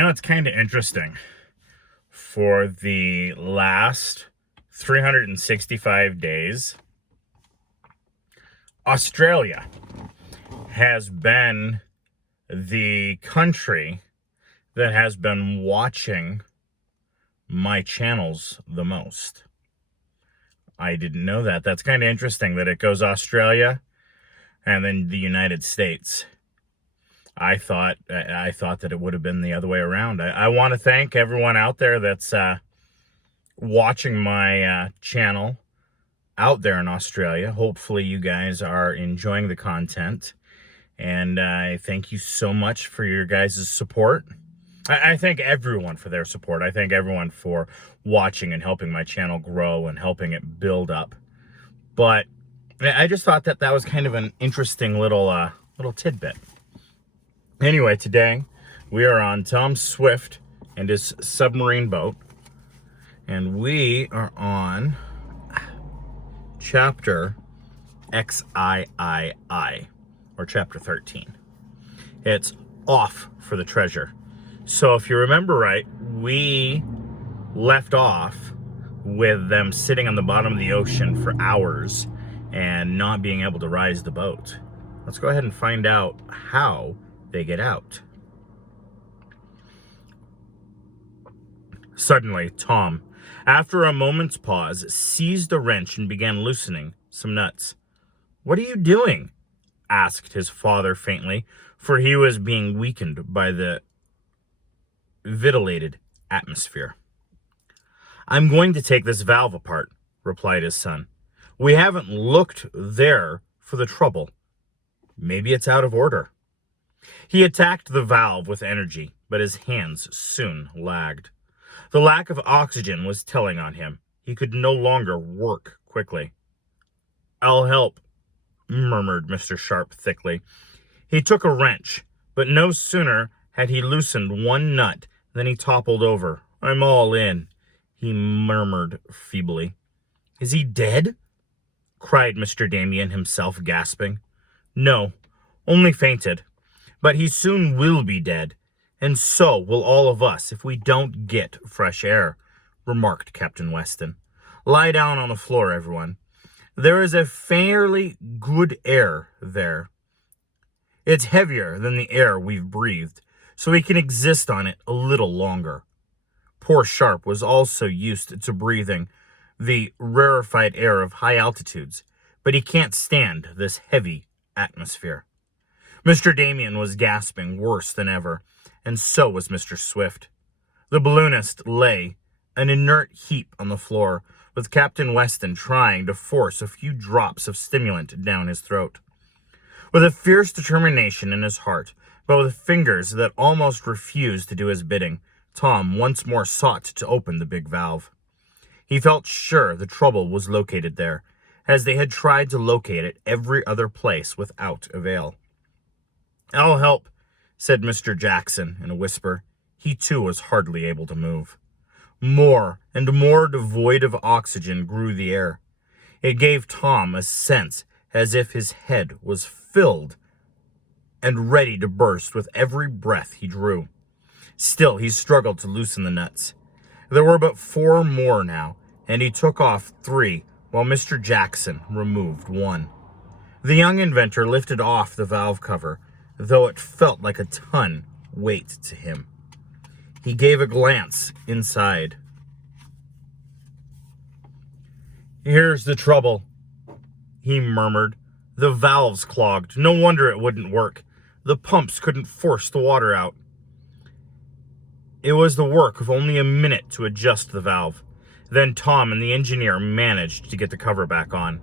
It's kind of interesting. For the last 365 days, Australia has been the country that has been watching my channels the most. I didn't know that. That's kind of interesting that it goes Australia and then the United States. I thought that it would have been the other way around. I want to thank everyone out there that's watching my channel out there in Australia. Hopefully you guys are enjoying the content. And I thank you so much for your guys' support. I thank everyone for their support. I thank everyone for watching and helping my channel grow and helping it build up. But I just thought that was kind of an interesting little tidbit. Anyway, today we are on Tom Swift and his submarine boat, and we are on chapter XIII, or chapter 13. It's off for the treasure. So if you remember right, we left off with them sitting on the bottom of the ocean for hours and not being able to rise the boat. Let's go ahead and find out how they get out. Suddenly, Tom, after a moment's pause, seized a wrench and began loosening some nuts. "What are you doing?" asked his father faintly, for he was being weakened by the ventilated atmosphere. "I'm going to take this valve apart," replied his son. "We haven't looked there for the trouble. Maybe it's out of order." He attacked the valve with energy, but his hands soon lagged. The lack of oxygen was telling on him. He could no longer work quickly. "I'll help," murmured Mr. Sharp thickly. He took a wrench, but no sooner had he loosened one nut than he toppled over. "I'm all in," he murmured feebly. "Is he dead?" cried Mr. Damien, himself gasping. "No, only fainted. But he soon will be dead, and so will all of us if we don't get fresh air," remarked Captain Weston. "Lie down on the floor, everyone. There is a fairly good air there. It's heavier than the air we've breathed, so we can exist on it a little longer." Poor Sharp was also used to breathing the rarefied air of high altitudes, but he can't stand this heavy atmosphere. Mr. Damien was gasping worse than ever, and so was Mr. Swift. The balloonist lay, an inert heap on the floor, with Captain Weston trying to force a few drops of stimulant down his throat. With a fierce determination in his heart, but with fingers that almost refused to do his bidding, Tom once more sought to open the big valve. He felt sure the trouble was located there, as they had tried to locate it every other place without avail. "I'll help," said Mr. Jackson in a whisper. He too was hardly able to move. More and more devoid of oxygen grew the air. It gave Tom a sense as if his head was filled and ready to burst with every breath he drew. Still, he struggled to loosen the nuts. There were but 4 more now, and he took off 3, while Mr. Jackson removed 1. The young inventor lifted off the valve cover, though it felt like a ton weight to him. He gave a glance inside. "Here's the trouble," he murmured. "The valve's clogged. No wonder it wouldn't work. The pumps couldn't force the water out." It was the work of only a minute to adjust the valve. Then Tom and the engineer managed to get the cover back on.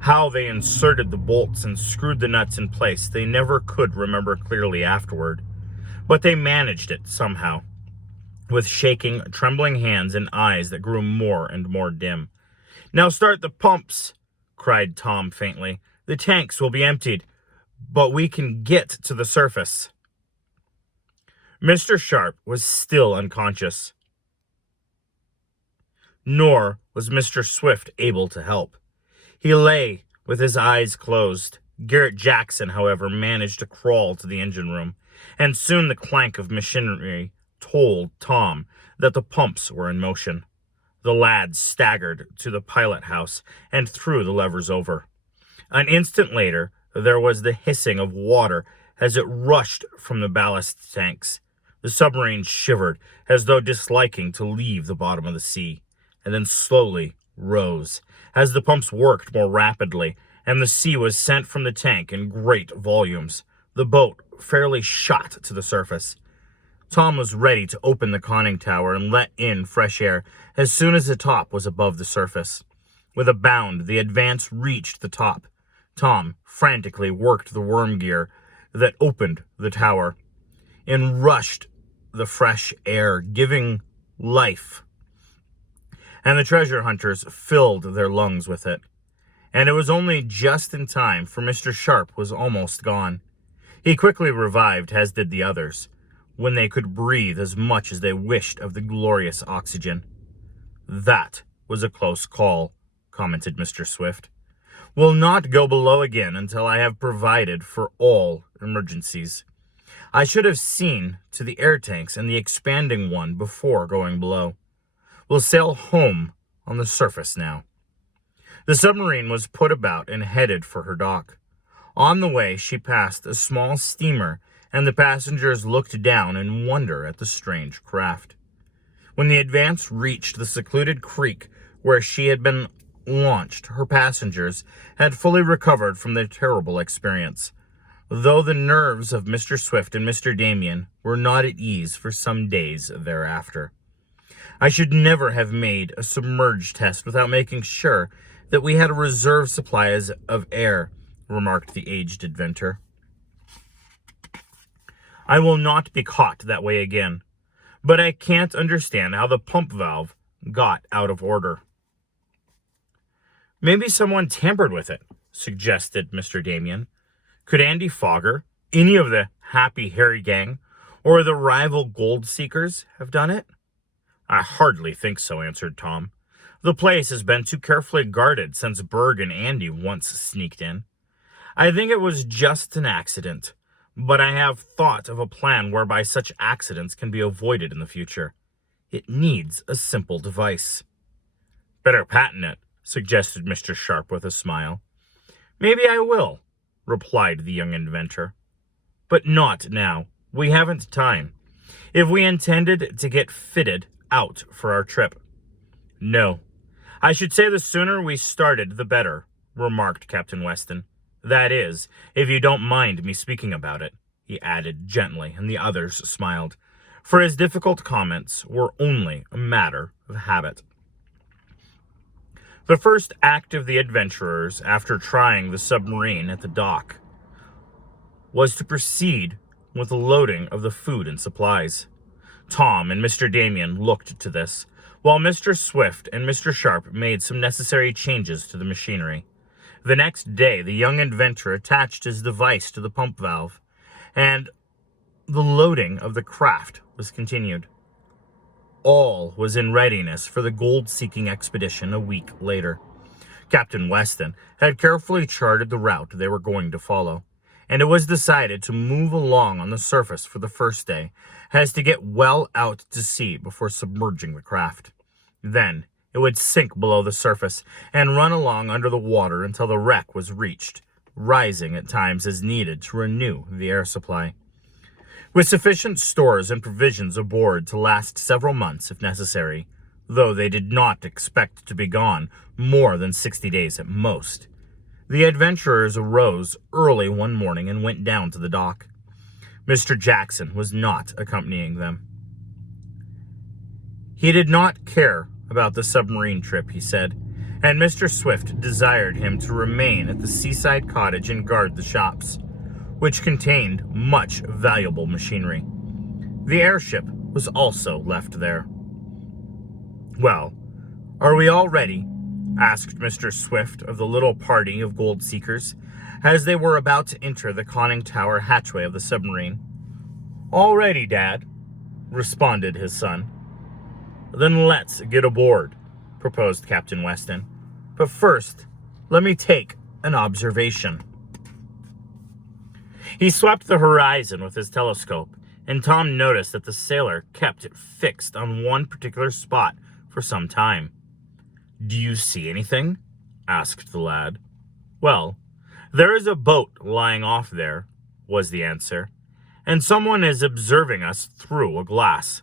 How they inserted the bolts and screwed the nuts in place they never could remember clearly afterward. But they managed it somehow, with shaking, trembling hands and eyes that grew more and more dim. "Now start the pumps," cried Tom faintly. "The tanks will be emptied, but we can get to the surface." Mr. Sharp was still unconscious, nor was Mr. Swift able to help. He lay with his eyes closed. Garrett Jackson, however, managed to crawl to the engine room, and soon the clank of machinery told Tom that the pumps were in motion. The lad staggered to the pilot house and threw the levers over. An instant later, there was the hissing of water as it rushed from the ballast tanks. The submarine shivered as though disliking to leave the bottom of the sea, and then slowly rose as the pumps worked more rapidly and the sea was sent from the tank in great volumes. The boat fairly shot to the surface. Tom was ready to open the conning tower and let in fresh air as soon as the top was above the surface. With a bound, the Advance reached the top. Tom frantically worked the worm gear that opened the tower. In rushed the fresh air, giving life, and the treasure hunters filled their lungs with it. And it was only just in time, for Mr. Sharp was almost gone. He quickly revived, as did the others, when they could breathe as much as they wished of the glorious oxygen. "That was a close call," commented Mr. Swift. "We'll not go below again until I have provided for all emergencies. I should have seen to the air tanks and the expanding one before going below. We'll sail home on the surface now." The submarine was put about and headed for her dock. On the way, she passed a small steamer, and the passengers looked down in wonder at the strange craft. When the Advance reached the secluded creek where she had been launched, her passengers had fully recovered from their terrible experience, though the nerves of Mr. Swift and Mr. Damien were not at ease for some days thereafter. "I should never have made a submerged test without making sure that we had a reserve supply of air," remarked the aged inventor. "I will not be caught that way again, but I can't understand how the pump valve got out of order." "Maybe someone tampered with it," suggested Mr. Damien. "Could Andy Fogger, any of the Happy Harry gang, or the rival gold seekers have done it?" "I hardly think so," answered Tom. "The place has been too carefully guarded since Berg and Andy once sneaked in. I think it was just an accident, but I have thought of a plan whereby such accidents can be avoided in the future. It needs a simple device." "Better patent it," suggested Mr. Sharp with a smile. "Maybe I will," replied the young inventor. "But not now. We haven't time. If we intended to get fitted out for our trip." "No. I should say the sooner we started, the better," remarked Captain Weston. "That is, if you don't mind me speaking about it," he added gently, and the others smiled, for his difficult comments were only a matter of habit. The first act of the adventurers, after trying the submarine at the dock, was to proceed with the loading of the food and supplies. Tom and Mr. Damien looked to this, while Mr. Swift and Mr. Sharp made some necessary changes to the machinery. The next day, the young inventor attached his device to the pump valve, and the loading of the craft was continued. All was in readiness for the gold-seeking expedition a week later. Captain Weston had carefully charted the route they were going to follow, and it was decided to move along on the surface for the first day, as to get well out to sea before submerging the craft. Then it would sink below the surface and run along under the water until the wreck was reached, rising at times as needed to renew the air supply. With sufficient stores and provisions aboard to last several months if necessary, though they did not expect to be gone more than 60 days at most, the adventurers arose early one morning and went down to the dock. Mr. Jackson was not accompanying them. He did not care about the submarine trip, he said, and Mr. Swift desired him to remain at the seaside cottage and guard the shops, which contained much valuable machinery. The airship was also left there. "Well, are we all ready?" asked Mr. Swift of the little party of gold seekers, as they were about to enter the conning tower hatchway of the submarine. "All ready, Dad," responded his son. "Then let's get aboard," proposed Captain Weston. "But first, let me take an observation." He swept the horizon with his telescope and Tom noticed that the sailor kept it fixed on one particular spot for some time. "Do you see anything?" asked the lad. "Well, there is a boat lying off there," was the answer, "and someone is observing us through a glass.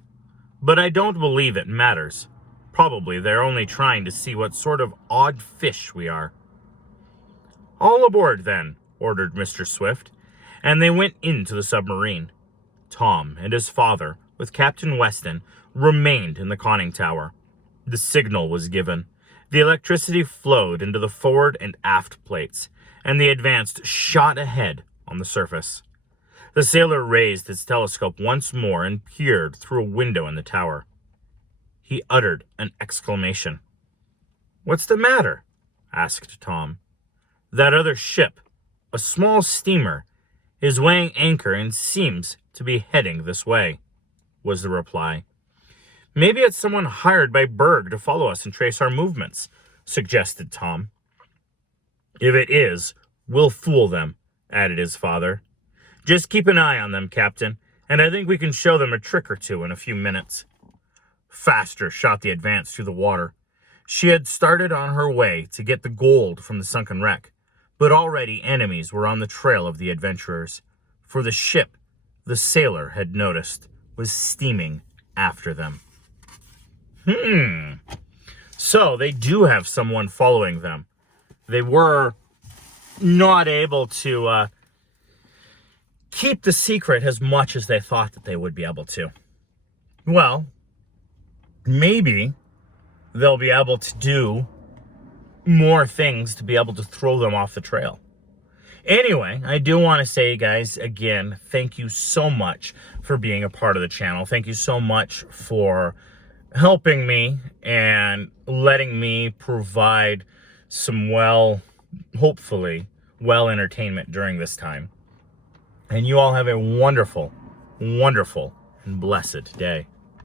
But I don't believe it matters. Probably they're only trying to see what sort of odd fish we are." "All aboard, then," ordered Mr. Swift, and they went into the submarine. Tom and his father, with Captain Weston, remained in the conning tower. The signal was given. The electricity flowed into the forward and aft plates, and the Advanced shot ahead on the surface. The sailor raised his telescope once more and peered through a window in the tower. He uttered an exclamation. "What's the matter?" asked Tom. "That other ship, a small steamer, is weighing anchor and seems to be heading this way," was the reply. "Maybe it's someone hired by Berg to follow us and trace our movements," suggested Tom. "If it is, we'll fool them," added his father. "Just keep an eye on them, Captain, and I think we can show them a trick or two in a few minutes." Faster shot the Advance through the water. She had started on her way to get the gold from the sunken wreck, but already enemies were on the trail of the adventurers, for the ship the sailor had noticed was steaming after them. So they do have someone following them. They were not able to keep the secret as much as they thought that they would be able to. Well, maybe they'll be able to do more things to be able to throw them off the trail. Anyway, I do want to say, guys, again, thank you so much for being a part of the channel. Thank you so much for helping me and letting me provide some hopefully, entertainment during this time. And you all have a wonderful, wonderful, and blessed day.